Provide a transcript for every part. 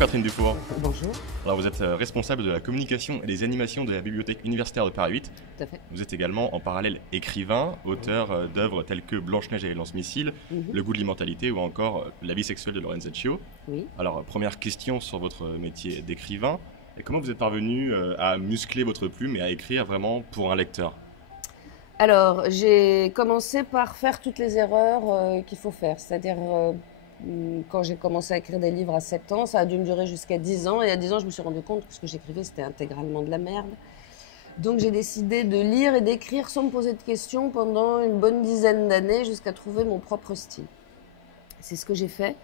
Catherine Dufour. Bonjour. Alors vous êtes responsable de la communication et des animations de la Bibliothèque universitaire de Paris 8. Tout à fait. Vous êtes également en parallèle écrivain, auteur d'œuvres telles que Blanche-Neige et les lance-missiles, Le goût de l'immortalité ou encore La vie sexuelle de Lorenzaccio. Oui. Alors première question sur votre métier d'écrivain. Et comment vous êtes parvenu à muscler votre plume et à écrire vraiment pour un lecteur? Alors, j'ai commencé par faire toutes les erreurs qu'il faut faire. C'est-à-dire, quand j'ai commencé à écrire des livres à 7 ans, ça a dû me durer jusqu'à 10 ans. Et à 10 ans, je me suis rendu compte que ce que j'écrivais, c'était intégralement de la merde. Donc, j'ai décidé de lire et d'écrire sans me poser de questions pendant une bonne dizaine d'années jusqu'à trouver mon propre style. C'est ce que j'ai fait.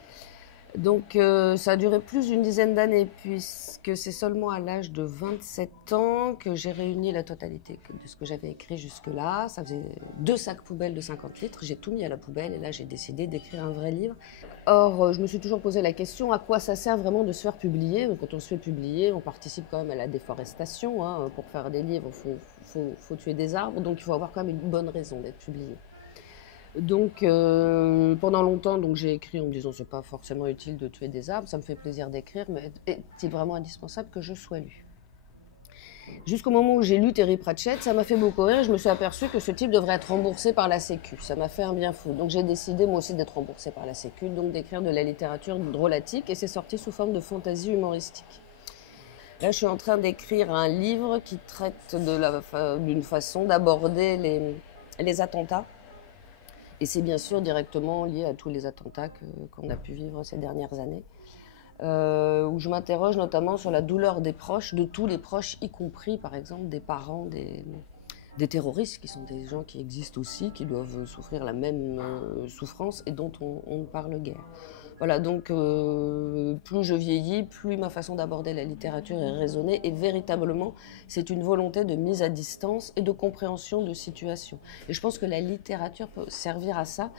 Donc, ça a duré plus d'une dizaine d'années, puisque c'est seulement à l'âge de 27 ans que j'ai réuni la totalité de ce que j'avais écrit jusque-là. Ça faisait 2 sacs poubelles de 50 litres. J'ai tout mis à la poubelle et là, j'ai décidé d'écrire un vrai livre. Or, je me suis toujours posé la question, à quoi ça sert vraiment de se faire publier? Quand on se fait publier, on participe quand même à la déforestation. Hein. Pour faire des livres, faut tuer des arbres, donc il faut avoir quand même une bonne raison d'être publié. Donc, pendant longtemps, j'ai écrit en me disant c'est pas forcément utile de tuer des arbres, ça me fait plaisir d'écrire, mais est-il vraiment indispensable que je sois lu? Jusqu'au moment où j'ai lu Terry Pratchett, ça m'a fait beaucoup rire. Je me suis aperçue que ce type devrait être remboursé par la Sécu. Ça m'a fait un bien fou. Donc j'ai décidé moi aussi d'être remboursée par la Sécu, donc d'écrire de la littérature drôlatique, et c'est sorti sous forme de fantaisie humoristique. Là, je suis en train d'écrire un livre qui traite d'une façon d'aborder les attentats. Et c'est bien sûr directement lié à tous les attentats qu'on a pu vivre ces dernières années, où je m'interroge notamment sur la douleur des proches, de tous les proches, y compris par exemple des parents des terroristes, qui sont des gens qui existent aussi, qui doivent souffrir la même souffrance et dont on ne parle guère. Voilà, donc plus je vieillis, plus ma façon d'aborder la littérature est raisonnée, et véritablement, c'est une volonté de mise à distance et de compréhension de situation. Et je pense que la littérature peut servir à ça.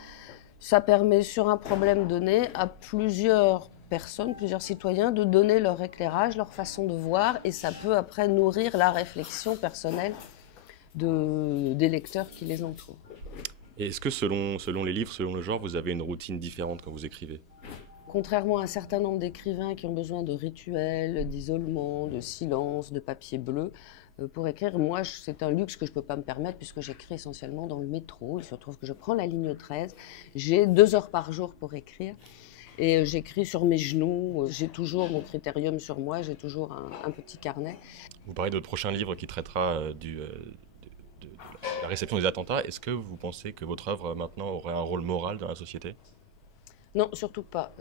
Ça permet, sur un problème donné, à plusieurs personnes, plusieurs citoyens, de donner leur éclairage, leur façon de voir, et ça peut après nourrir la réflexion personnelle des lecteurs qui les entourent. Et est-ce que selon les livres, selon le genre, vous avez une routine différente quand vous écrivez? Contrairement à un certain nombre d'écrivains qui ont besoin de rituels, d'isolement, de silence, de papier bleu, pour écrire, moi, c'est un luxe que je ne peux pas me permettre puisque j'écris essentiellement dans le métro. Il se trouve que je prends la ligne 13, j'ai 2 heures par jour pour écrire et j'écris sur mes genoux. J'ai toujours mon critérium sur moi, j'ai toujours un petit carnet. Vous parlez de votre prochain livre qui traitera de la réception des attentats. Est-ce que vous pensez que votre œuvre maintenant aurait un rôle moral dans la société? Non, surtout pas.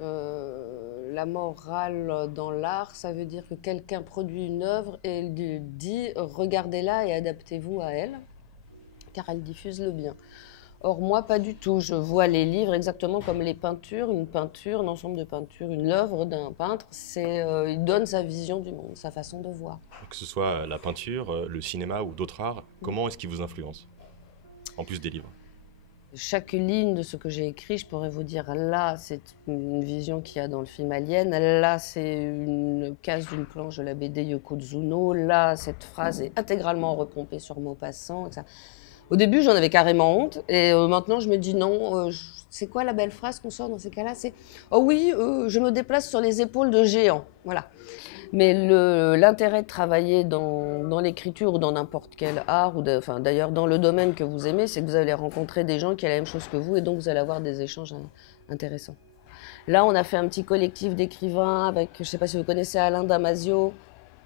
La morale dans l'art, ça veut dire que quelqu'un produit une œuvre et il dit « regardez-la et adaptez-vous à elle », car elle diffuse le bien. Or, moi, pas du tout. Je vois les livres exactement comme les peintures. Une peinture, un ensemble de peintures, l'œuvre d'un peintre, il donne sa vision du monde, sa façon de voir. Que ce soit la peinture, le cinéma ou d'autres arts, comment est-ce qu'ils vous influencent, en plus des livres? Chaque ligne de ce que j'ai écrit, je pourrais vous dire, là, c'est une vision qu'il y a dans le film Alien, là, c'est une case d'une planche de la BD Yoko Tsuno, là, cette phrase est intégralement repompée sur Maupassant, etc. Au début, j'en avais carrément honte, et maintenant, je me dis non, c'est quoi la belle phrase qu'on sort dans ces cas-là? C'est « Oh oui, je me déplace sur les épaules de géants », voilà. Mais l'intérêt de travailler dans l'écriture ou dans n'importe quel art, ou d'ailleurs dans le domaine que vous aimez, c'est que vous allez rencontrer des gens qui ont la même chose que vous, et donc vous allez avoir des échanges intéressants. Là, on a fait un petit collectif d'écrivains avec, je ne sais pas si vous connaissez Alain Damasio,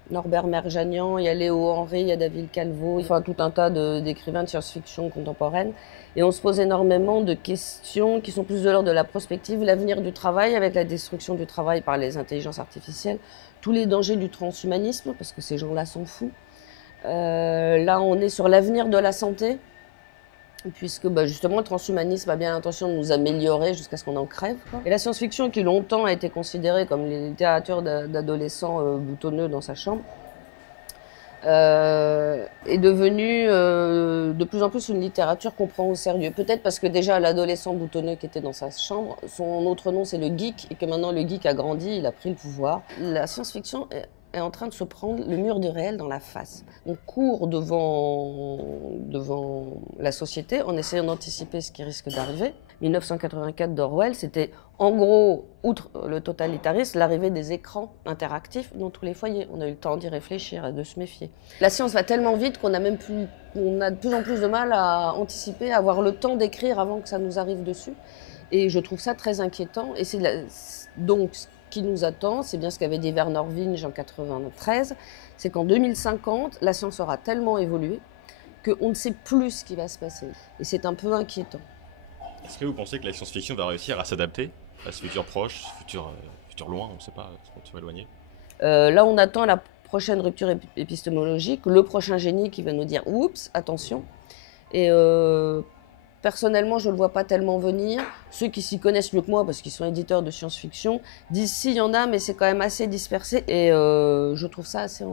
Norbert Merjanian, il y a Léo Henry, il y a David Calvo, enfin tout un tas d'écrivains de science-fiction contemporaine. Et on se pose énormément de questions qui sont plus de l'ordre de la prospective, l'avenir du travail avec la destruction du travail par les intelligences artificielles, tous les dangers du transhumanisme, parce que ces gens-là sont fous. Là, on est sur l'avenir de la santé, puisque justement le transhumanisme a bien l'intention de nous améliorer jusqu'à ce qu'on en crève, quoi. Et la science-fiction, qui longtemps a été considérée comme la littérature d'adolescents boutonneux dans sa chambre, est devenue de plus en plus une littérature qu'on prend au sérieux. Peut-être parce que déjà l'adolescent boutonneux qui était dans sa chambre, son autre nom c'est le geek, et que maintenant le geek a grandi, il a pris le pouvoir. La science-fiction est en train de se prendre le mur du réel dans la face. On court devant la société en essayant d'anticiper ce qui risque d'arriver. 1984 d'Orwell, c'était En gros, outre le totalitarisme, l'arrivée des écrans interactifs dans tous les foyers. On a eu le temps d'y réfléchir et de se méfier. La science va tellement vite qu'on a de plus en plus de mal à anticiper, à avoir le temps d'écrire avant que ça nous arrive dessus. Et je trouve ça très inquiétant. Et donc, ce qui nous attend, c'est bien ce qu'avait dit Vernor Vinge en 1993, c'est qu'en 2050, la science aura tellement évolué qu'on ne sait plus ce qui va se passer. Et c'est un peu inquiétant. Est-ce que vous pensez que la science-fiction va réussir à s'adapter à ce futur proche, futur loin, on ne sait pas, ce futur éloigné? Là, on attend la prochaine rupture épistémologique, le prochain génie qui va nous dire « Oups, attention ». Et personnellement, je ne le vois pas tellement venir. Ceux qui s'y connaissent mieux que moi, parce qu'ils sont éditeurs de science-fiction, disent si, il y en a, mais c'est quand même assez dispersé. Et je trouve ça assez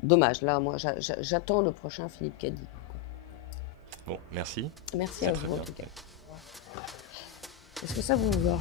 dommage. Là, moi, j'attends le prochain Philippe Cadic. Bon, merci. Merci à vous, en tout cas. Est-ce que ça vous va?